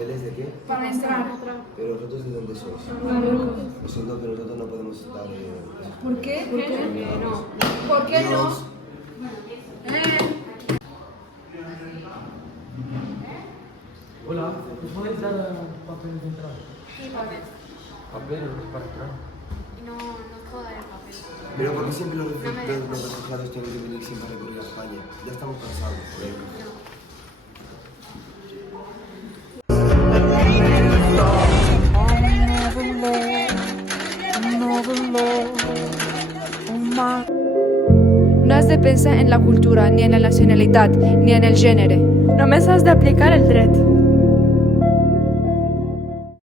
¿Papeles de qué? Para entrar. ¿Pero vosotros de dónde sois? Marruecos. Pues entonces nosotros no podemos dar esos ¿Por qué? papeles. ¿Por qué no? Dios. Hola, ¿me podéis dar papeles de entrada? Sí, papel. ¿Papeles para entrar? No puedo dar el papel. Pero ¿por qué siempre los No me dejan. refugiados tienen que venir siempre a recurrir a España? Ya estamos cansados. No has de pensar en la cultura, ni en la nacionalitat, ni en el gènere. Només has d'aplicar el dret.